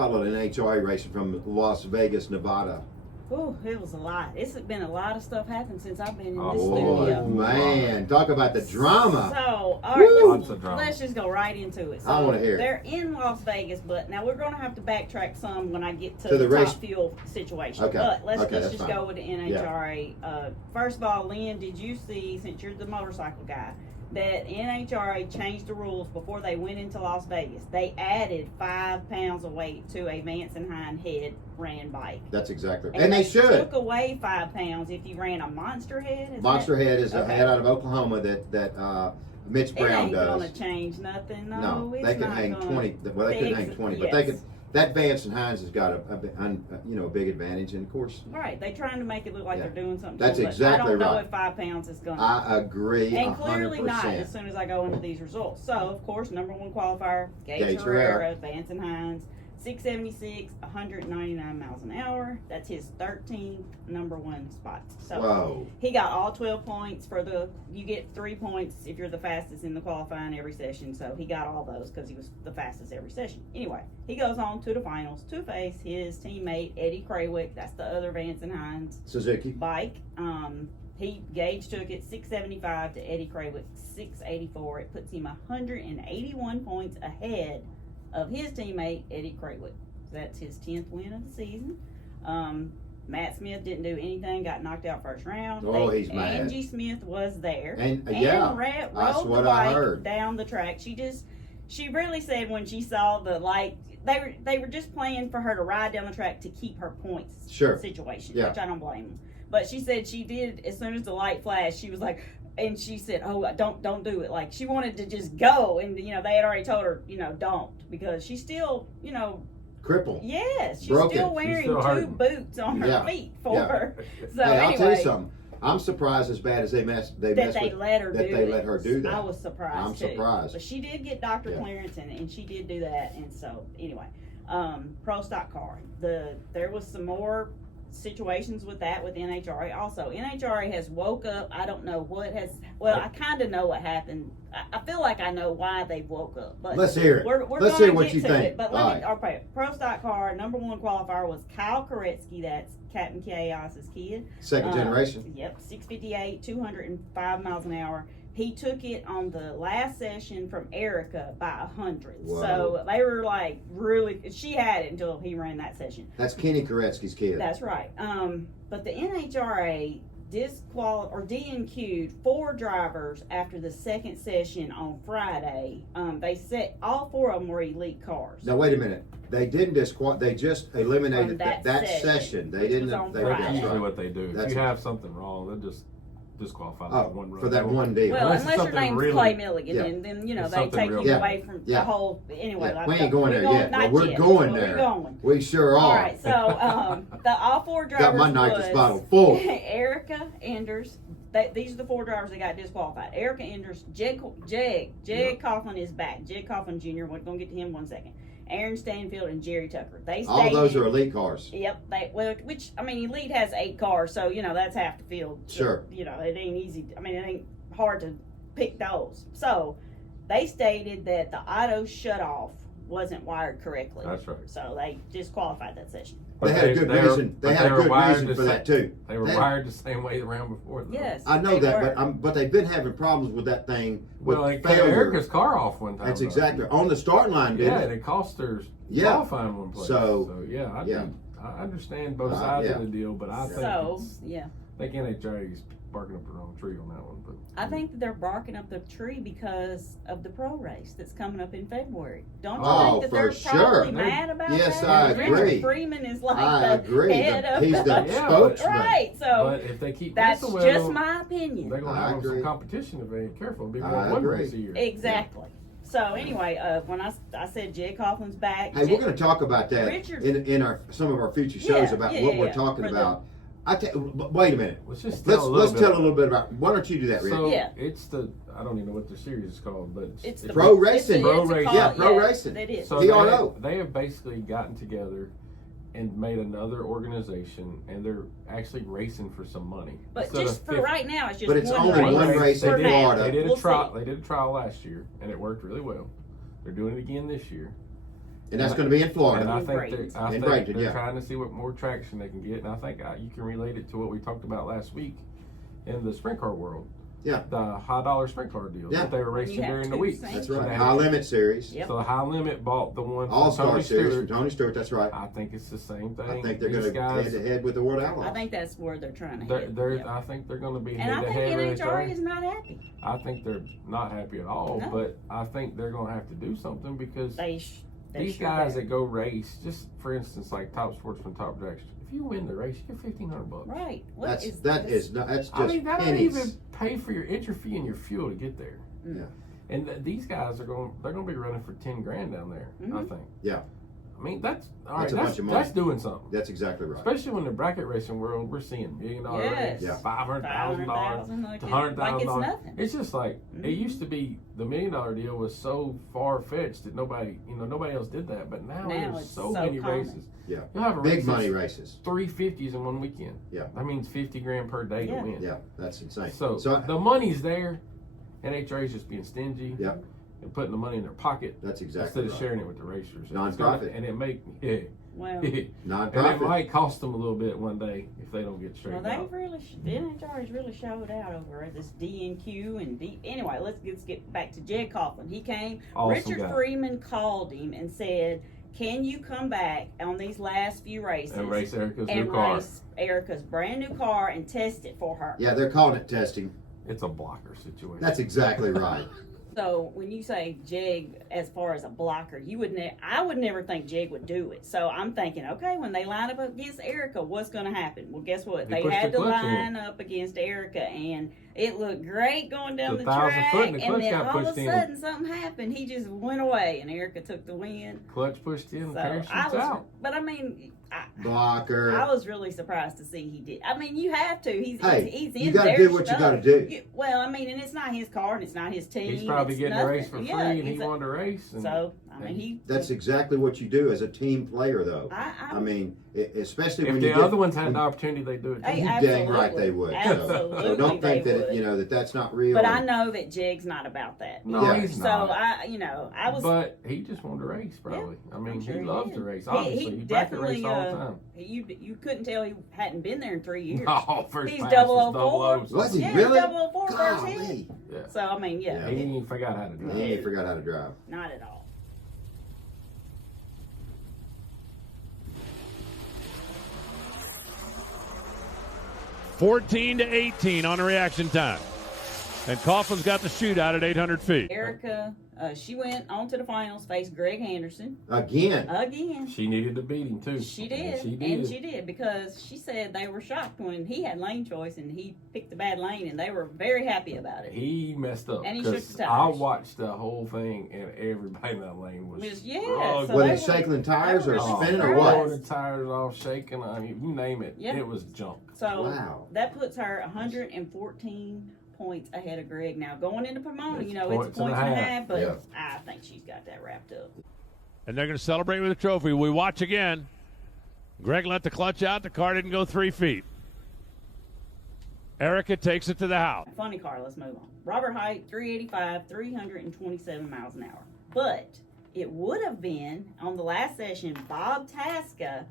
about a little NHRA racing from Las Vegas, Nevada. Ooh, it was a lot. It's been a lot of stuff happened since I've been in this Oh, studio. man. Talk about the drama. So, all right, Lots of drama. let's just go right into it. So, I wanna hear it. They're in Las Vegas, but now we're going to have to backtrack some when I get to To the the race- top fuel situation. Okay. But let's Okay, that's just fine. go with the NHRA. First of all, Lynn, did you see, since you're the motorcycle guy, that NHRA changed the rules before they went into Las Vegas? They added 5 pounds of weight to a Vance and Hine head ran bike. That's exactly. And they should. took away 5 pounds if you ran a monster head. Is Monster that, Head is a okay. head out of Oklahoma that Mitch It Brown ain't does. gonna change nothing. No, it's they can not hang gonna 20. Well, they couldn't fix hang it. 20, but Yes. they could. That Vance and Hines has got a big advantage, and of course, Right, they trying to make it look like Yeah. they're doing something. That's cool, but exactly I don't know right. if 5 pounds is gonna. I agree. And clearly not 100%. as soon as I go into these results. So, of course, number one qualifier, Gage Gage Herrera. Herrera, Vance and Hines, 676, 199 miles an hour. That's his 13th number one spot. So Whoa. he got all 12 points you get 3 points if you're the fastest in the qualifying every session. So he got all those because he was the fastest every session. Anyway, he goes on to the finals to face his teammate Eddie Krawick. That's the other Vance and Hines Suzuki. bike. Gage took it 675 to Eddie Krawick 684. It puts him 181 points ahead of his teammate Eddie Krawick. That's his 10th win of the season. Matt Smith didn't do anything, got knocked out first round. Oh, he's mad. Angie Smith was there And and yeah, rode that's the what I bike heard. down the track. She really said when she saw the light, they were just playing for her to ride down the track to keep her points Sure. situation, Yeah. which I don't blame them. But she said she did, as soon as the light flashed, she was like, and she said, "Oh, don't do it." Like she wanted to just go, and they had already told her, don't, because she's still, Crippled. yes, she's Broken. still wearing She's still two hurting. boots on her Yeah. feet for Yeah. her. So Hey, I'll anyway, tell you something. I'm surprised as bad as they messed with let her that do they it. let her do that. I was surprised. I'm too. surprised. But she did get doctor Yeah. clearance, and she did do that. And so anyway, pro stock car. There was some more situations with that with NHRA. Also, NHRA has woke up. I don't know what has. Well, I kind of know what happened. I feel like I know why they woke up. But Let's hear it. We're Let's gonna hear what get you to think. It, but All let me. Okay, pro stock car number one qualifier was Kyle Koretsky. That's Captain Chaos's kid. Second generation. Yep, 658, 205 miles an hour. He took it on the last session from Erica by 100. Whoa. So they were like really. She had it until he ran that session. That's Kenny Koretsky's kid. That's right. But the NHRA DNQ'd 4 drivers after the second session on Friday. They said all 4 of them were elite cars. Now wait a minute. They didn't They just eliminated From that that session, session. They which didn't. was on They Friday. That's that's usually right. what they do. That's if you it. have something wrong, they'll just disqualify that one run. for that one deal. Well, Unless it's unless your something name's really- Clay Milligan, Yeah. and then It's they something take real you bad. away from Yeah. the whole. Anyway, Yeah, we ain't going there yet. Not But we're yet, going but there. We're going. We sure All are. right, so all 4 drivers Got my nitrous was bottle full. Erica Enders. These are the 4 drivers that got disqualified. Erica Enders, Jeg Coughlin is back. Jeg Coughlin Jr. We're gonna get to him in 1 second. Aaron Stanfield and Jerry Tucker. They stayed. All those are elite cars. Yep. Which I mean, Elite has 8 cars, so that's half the field. Sure. It ain't easy. I mean, it ain't hard to pick those. So they stated that the auto shutoff wasn't wired correctly. That's right. So they disqualified that session. They had a good reason. They had a good reason for that too. They were wired the same way the round before. Though. Yes. I know they that, were. but they've been having problems with that thing with Well, it cut failure. Erica's car off one time. That's though. exactly on the start line, didn't Yeah, it? and it cost her Yeah. qualifying one place. So, yeah, I understand both Uh, sides yeah. of the deal, but I think So yeah, I think NHRA's barking up the wrong tree on that one. But I think that they're barking up the tree because of the pro race that's coming up in February. Don't you Oh, think that they're for probably sure. mad about Yes, that? I Richard agree. Freeman is like I the agree. head of He's the Yeah, spokesman. right. So but if they keep that's messing just with them, my opinion. they're gonna I have agree. some competition if they ain't careful. It'll be I more one agree. race a year. Exactly. So anyway, when I said Jay Coughlin's back, Hey, we're going to talk about that Richard- in some of our future shows Yeah, about yeah, what we're yeah, talking for the- about. Wait a minute. Let's just Let's tell tell a little bit about. Why don't you do that, Rick? So Yeah. it's I don't even know what the series is called, but it's the Pro racing. Pro it's a racing. call- Yeah, pro racing. It is. So PRO. they have basically gotten together and made another organization, and they're actually racing for some money. But Instead just of for 50 right now, it's just But it's one only race. one race for in now. Florida. They did We'll a trial. see. They did a trial last year, and it worked really well. They're doing it again this year, And that's going to be in And Florida. I In think Bradenton. they're, I In think Bradenton, they're yeah. trying to see what more traction they can get. And I think you can relate it to what we talked about last week in the sprint car world. Yeah. The high dollar sprint car deal Yeah. that they were When racing you have during the two week. same- That's So right. they High had- Limit Series. Yep. So the High Limit bought the one from All-Star Tony Series Stewart. from Tony Stewart. That's right. I think it's the same thing. I think they're These going to head guys, to head with the World Outlaws. I think that's where they're trying to they're, head. they're, Yep. I think they're going to be And head I to think head with NHRA NHRA. is not happy. I think they're not happy at all, No. but I think they're going to have to do something because They these sure guys have. that go race, just for instance, like Top Sportsman, Top Tracks, if you win the race, you get $1,500. Right. What That's is that this? is not, that's just I mean, that don't pennies. even pay for your entry fee and your fuel to get there. Mm. Yeah. And these guys they're going to be running for 10 grand down there. I Mhm. think. Yeah. I mean, that's all That's right. a bunch of money. That's doing something. That's exactly right. Especially when the bracket racing world, we're seeing $1 million Yes. race, Yeah. $500,000, like to like $100,000. it's nothing. It's just like it Mhm. used to be. The $1 million deal was so far fetched that nobody else did that. But now Now there's it's so so many common. races. Yeah. You'll have a Big race money that's races. 350s in one weekend. Yeah. That means 50 grand per day Yeah. to win. Yeah, that's insane. So, So the money's there. NHRA is just being stingy. Yeah. And putting the money in their pocket that's exactly instead of right. sharing it with the racers. And it's Non-profit. gonna- and it make Well, and it Non-profit. might cost them a little bit one day if they don't get well, straightened they out. really the NHRA's really showed out over at this DNQ and anyway. Let's get back to Jed Coughlin. He came. Awesome Richard guy. Freeman called him and said, "Can you come back on these last few races And race Erica's and new car. race Erica's brand new car and test it for her?" Yeah, they're calling it testing. It's a blocker situation. That's exactly right. So when you say Jeg as far as a blocker, you would I would never think Jeg would do it. So I'm thinking, okay, when they line up against Erica, what's going to happen? Well, guess what? He They pushed had the to clutch in. line up against Erica, and it looked great going down It's the 1,000 track. foot and the And clutch then got all of a pushed in. sudden, something happened. He just went away, and Erica took the win. Clutch pushed in, So parachutes I was, out. but I mean, I Blocker. was really surprised to see he did. I mean, you have to. He's in you gotta their do what you stuff. gotta do. Well, I mean, and it's not his car, and it's not his team. He's probably it's getting a race for nothing. free, Yeah, and he he's a- wanted to race. And So I mean, he. That's exactly what you do as a team player, though. I I mean, especially if when the you get, other ones had the opportunity, they'd do it. Hey, too. you absolutely. dang right they would. Absolutely, So don't think they that would. you know that's not real. But I know that Jeg's not about that. No, Yeah. he's So not. I was. But he just wanted to race, probably. I mean, I'm sure he he loves did. to race. He Obviously, he bracket race definitely, all the time. You couldn't tell he hadn't been there in 3 years. No, first He's pass 004. was Was he Yeah, really? 004 first hit. Golly. Yeah. So I mean, yeah, He ain't forgot how to do He it. ain't forgot how to drive. not at all. (14-18) on reaction time. And Coughlin's got the shootout at 800 feet. Erica, she went on to the finals, faced Greg Henderson Again. again. She needed to beat him, too. She And did, she did. because she said they were shocked when he had lane choice and he picked the bad lane, and they were very happy about it. He messed up. And he shook 'cause the I tires. watched the whole thing, and everybody in that lane was Yeah, struggling. so Were they they were- shaking tires or they were spinning or surprised. what? The tires off, shaking. I mean, you name it. Yeah. It was junk. So Wow. that puts her 114 points ahead of Greg. Now going into Pomona, It's you know, points it's points and a and a half. half, but Yeah. I think she's got that wrapped up. And they're going to celebrate with a trophy. We watch again. Greg let the clutch out. The car didn't go 3 feet. Erica takes it to the house. Funny car, let's move on. Robert Height, 385, 327 miles an hour. But it would have been on the last session, Bob Tasca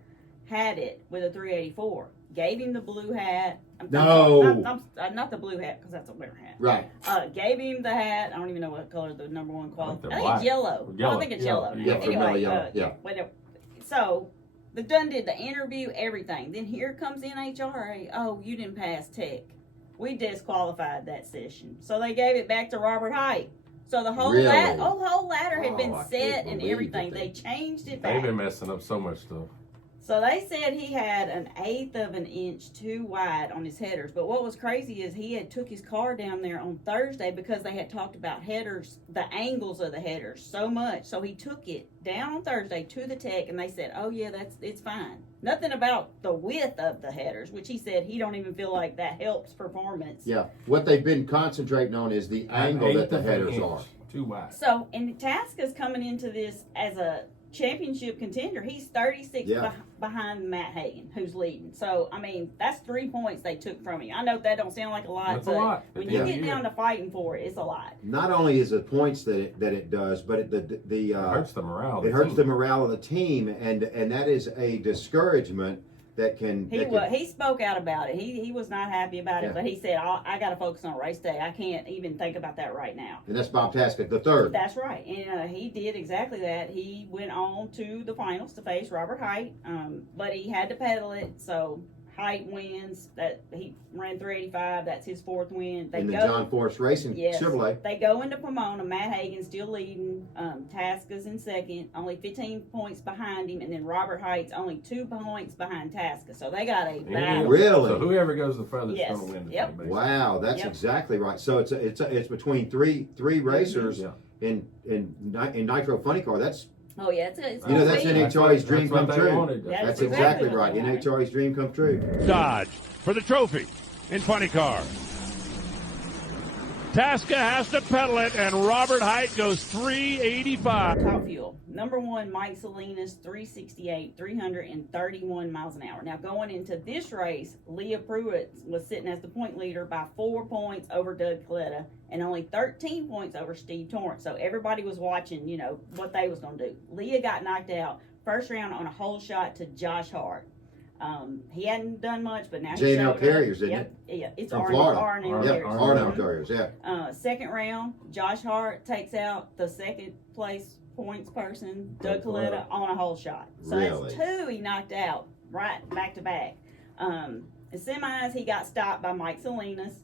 had it with a 384. Gave him the blue hat. No. Not the blue hat, because that's a winter hat. Right. Gave him the hat. I don't even know what color the number one quality. they're I think black. it's yellow. Yellow. I think it's Yellow. yellow. Yeah, from Anyway, yellow, yeah. whatever. So the done did the interview, everything. Then here comes NHRA. Oh, you didn't pass tech. We disqualified that session. So they gave it back to Robert Height. So the whole Really? whole ladder had been Oh, I set can't and believe everything. that They they- changed it They've back. been messing up so much stuff. So they said he had an 1/8 of an inch too wide on his headers. But what was crazy is he had took his car down there on Thursday because they had talked about headers, the angles of the headers so much. So he took it down on Thursday to the tech, and they said, "Oh yeah, it's fine." Nothing about the width of the headers, which he said he don't even feel like that helps performance. Yeah. What they've been concentrating on is the angle that the An eighth of an headers inch are. too wide. So, and Tasca's coming into this as a championship contender. He's 36 Yeah. behind Matt Hagan, who's leading. So, I mean, that's 3 points they took from him. I know that don't sound like a lot, That's a but lot. when At you the get end of the down to fighting for it, it's a lot. Not only is it points that it does, but It hurts the morale. of it hurts team. the morale of the team, and that is a discouragement that can. He spoke out about it. He was not happy about it, Yeah. but he said, I got to focus on race day. I can't even think about that right now. And that's Bob Taskett the third. That's right, and he did exactly that. He went on to the finals to face Robert Height, but he had to pedal it, so Height wins. That he ran 385. That's his 4th win. In the John Forrest Racing Yes. Chevrolet. They go into Pomona. Matt Hagan still leading. Tasca's in second, only 15 points behind him, and then Robert Height's only 2 points behind Tasca. So they got a battle. Really? So whoever goes the furthest is Yes. going to win. The Yep. thing, Wow, that's Yep. exactly right. So it's between three racers Yeah. in Nitro Funny Car. That's Oh yeah, it's you know that's speed. NHRA's dream That's what come they true. wanted. That's That's exactly exactly what right. they wanted. NHRA's dream come true. Dodge for the trophy in funny car. Tasca has to pedal it, and Robert Height goes 385. Top fuel. Number 1, Mike Salinas, 368, 331 miles an hour. Now, going into this race, Leah Pruitt was sitting as the point leader by 4 points over Doug Coletta and only 13 points over Steve Torrance. So everybody was watching, you know, what they was going to do. Leah got knocked out first round on a hole shot to Josh Hart. He hadn't done much, but now J&L he showed up. Carriers, isn't Yep. Yeah, it's From R&L Florida. Carriers. Yep, Arnold Carriers, yeah. Second round, Josh Hart takes out the second place points person, Doug Coletta, on a hole shot. So Really? that's 2 he knocked out right back to back. The semis, he got stopped by Mike Salinas.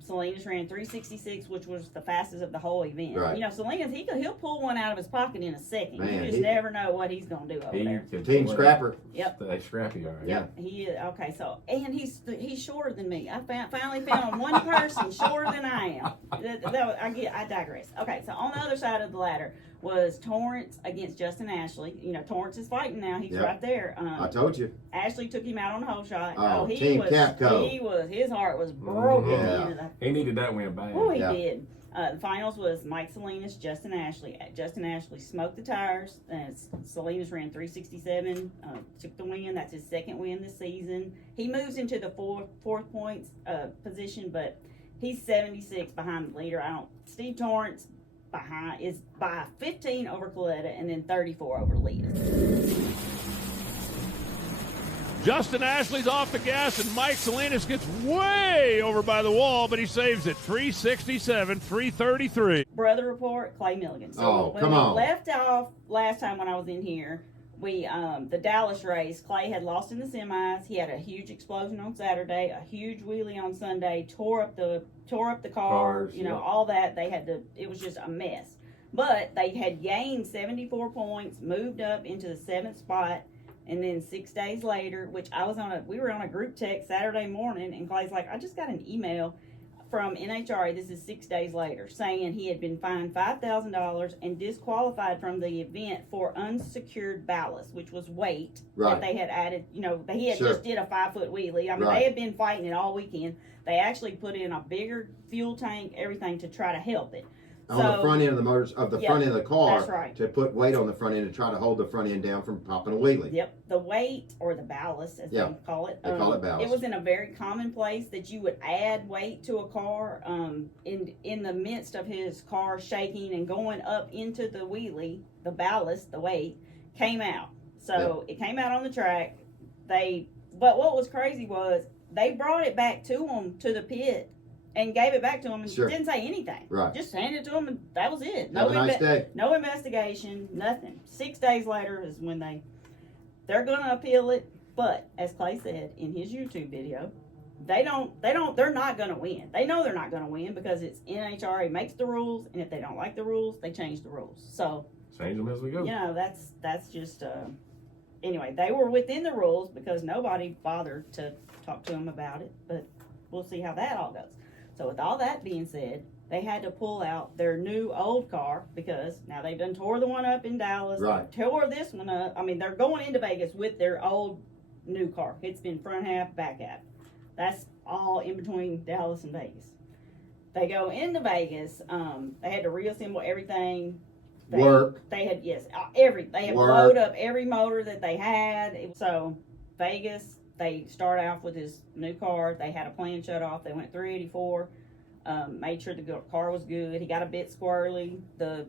Salinas ran 366, which was the fastest of the whole event. Right. You know, Salinas, he'll pull one out of his pocket in a second. Man, you just he- never know what he's going to do over there. Team Scrapper. Yep. They scrappy, all right. Yeah. He is okay. So, and he's shorter than me. I finally found one person shorter than I am. I digress. Okay, so on the other side of the ladder was Torrance against Justin Ashley. You know, Torrance is fighting now. He's Yep. right there. I told you. Ashley took him out on a hole shot. Oh, he Team was. Capco. His heart was broken. Yeah. At the end of He needed that win bad. Oh, he Yeah. did. The finals was Mike Salinas, Justin Ashley. Justin Ashley smoked the tires. Salinas ran 367, took the win. That's his 2nd win this season. He moves into the fourth points position, but he's 76 behind the leader. Steve Torrance is by 15 over Coletta and then 34 over Leah. Justin Ashley's off the gas, and Mike Salinas gets way over by the wall, but he saves it. 367, 333. Brother report, Clay Millican. So Oh, when come we on. left off last time when I was in here, we the Dallas race, Clay had lost in the semis. He had a huge explosion on Saturday, a huge wheelie on Sunday, tore up the car, Cars, you know, yeah. all that. It was just a mess. But they had gained 74 points, moved up into the 7th spot. And then 6 days later, which we were on a group text Saturday morning, and Clay's like, I just got an email from NHRA, this is 6 days later, saying he had been fined $5,000 and disqualified from the event for unsecured ballast, which was weight Right. that they had added. You know, he had Sure. just did a 5-foot wheelie. I mean, Right. they had been fighting it all weekend. They actually put in a bigger fuel tank, everything to try to help it. On the front end of the front end of the car, that's right. to put weight on the front end and try to hold the front end down from popping a wheelie. Yep, the weight or the ballast, as Yeah, they call it. they call it ballast. It was in a very common place that you would add weight to a car. In the midst of his car shaking and going up into the wheelie, the ballast, the weight, came out. So it came out on the track. But what was crazy was they brought it back to him to the pit and gave it back to him and Sure. didn't say anything. Right. Just handed it to him and that was it. Have a nice day. No investigation, nothing. 6 days later is when they're gonna appeal it, but as Clay said in his YouTube video, they're not gonna win. They know they're not gonna win because it's NHRA makes the rules, and if they don't like the rules, they change the rules. So, Change them as we go. you know, that's just anyway, they were within the rules because nobody bothered to talk to them about it, but we'll see how that all goes. So with all that being said, they had to pull out their new old car because now they've done tore the one up in Dallas. Right. They tore this one up. I mean, they're going into Vegas with their old new car. It's been front half, back half. That's all in between Dallas and Vegas. They go into Vegas. They had to reassemble everything. Work. They had, yes, they had Work. blowed up every motor that they had. So Vegas, they started off with his new car. They had a plan shut off. They went 384. Made sure the car was good. He got a bit squirrely. The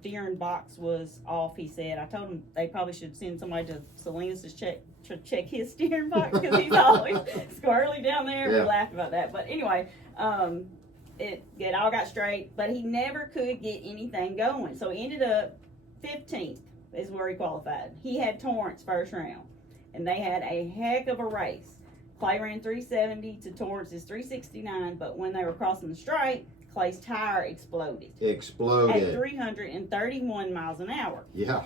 steering box was off, he said. I told him they probably should send somebody to Salinas to check his steering box because he's always squirrely down there. Yeah. We laughed about that. But anyway, it all got straight, but he never could get anything going. So he ended up 15th is where he qualified. He had Torrance first round, and they had a heck of a race. Clay ran 370 to Torrance's 369, but when they were crossing the stripe, Clay's tire exploded. At 331 miles an hour. Yeah.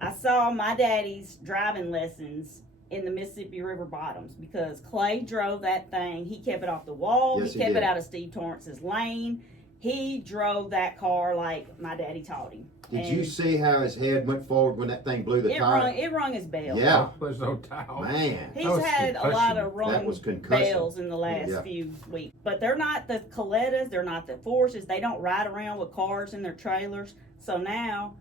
I saw my daddy's driving lessons in the Mississippi River bottoms because Clay drove that thing. He kept it off the wall. Yes, he he kept did. it out of Steve Torrance's lane. He drove that car like my daddy taught him. Did And you see how his head went forward when that thing blew the tire? it rung his bell. Yeah. There's no towel. Man. He's That was had a lot of concussion. rung That was concussion. bells in the last Yeah. few weeks. But they're not the Colettas, they're not the Forces. They don't ride around with cars in their trailers. So now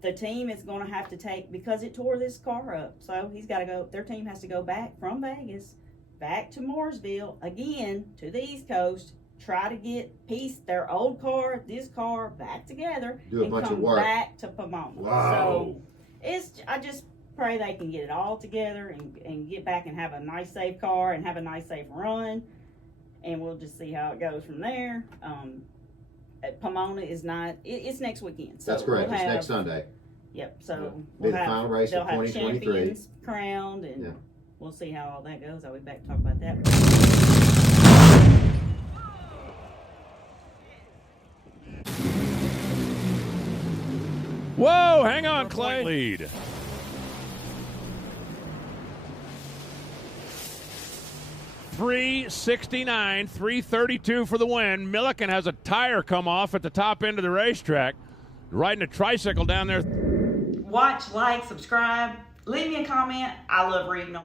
the team is going to have to take, because it tore this car up. So he's got to go, their team has to go back from Vegas, back to Mooresville, again to the East Coast, try to get their old car, this car back together, Do a and bunch of come work. back to Pomona. Wow. So I just pray they can get it all together and get back and have a nice safe car and have a nice safe run, and we'll just see how it goes from there. Pomona is not, it's next weekend. So That's correct. we'll It's have- next Sunday. Yep, so Be we'll the have, final race they'll of have 2023. champions crowned, and Yeah. we'll see how all that goes. I'll be back to talk about that. Whoa, hang on, Clay. Lead. .369, 332 for the win. Millican has a tire come off at the top end of the racetrack. Riding a tricycle down there. Watch, like, subscribe, leave me a comment. I love reading them.